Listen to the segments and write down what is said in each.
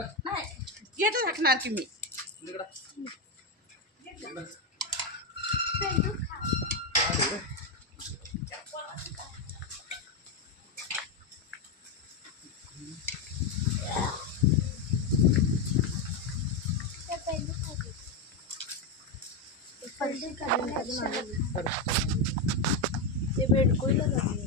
नाही येतच हाकणार की मी ते बेडकोईला जाते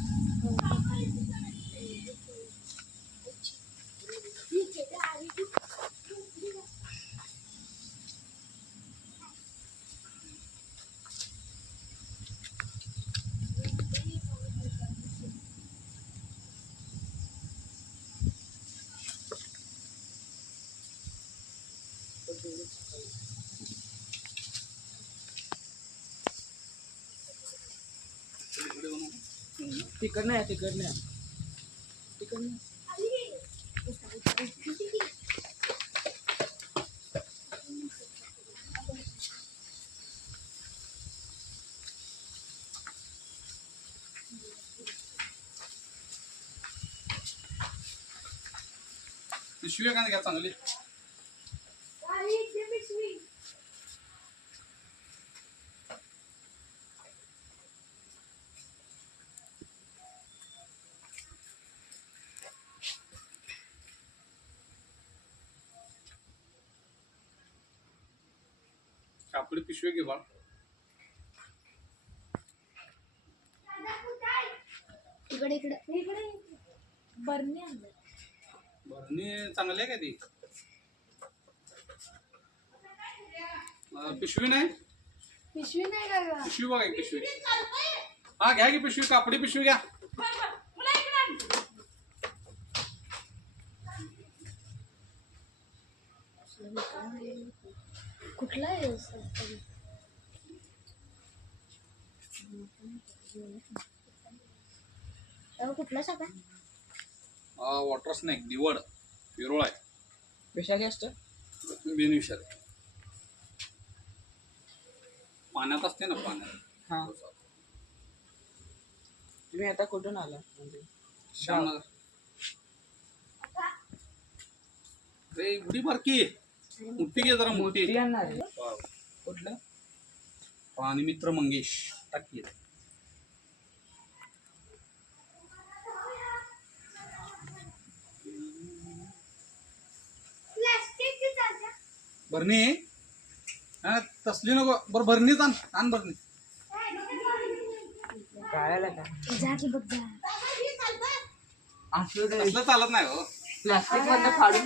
तिकडनं या तिकडनं या. तिकडनं. पिशवी का नाही घ्या चांगली. आपली पिशवी घे बाळ इकडे इकडे. इकडे बरणी आणलं भरणी चांगली आहे का ती? अं, पिशवी नाही? पिशवी नाही का गं? पिशवी बघा एक पिशवी. हा घ्या की पिशवी. कापडी पिशवी घ्या. कुठला आहे कुठला शाखा? वॉटर स्नॅक दिवड विरोळ आहे. विषारी असतं? बिनविषारी पाण्यात असते ना पाण्यात. हा. तुम्ही आता कुठून आला? म्हणजे श्यामनगर. अरे एवढी बारकी मोठी घे जरा प्राणीमित्र मंगेश. टाकी भरणी? हा तसली नको. बरं भरणीच आण. आण भरणी. कळायला का? जा की बघ जा. असं ते तसलं चालत नाही हो. प्लास्टिक मधनं फाडून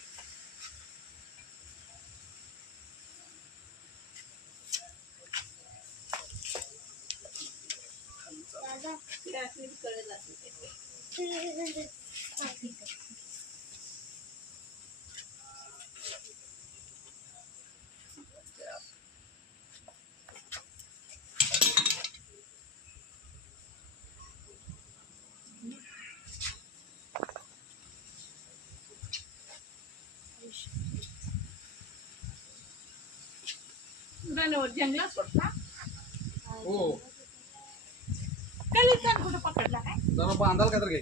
जंगलात सोडता हो कधी कुठं पकडला काय? जरा बांधाल का तर घे.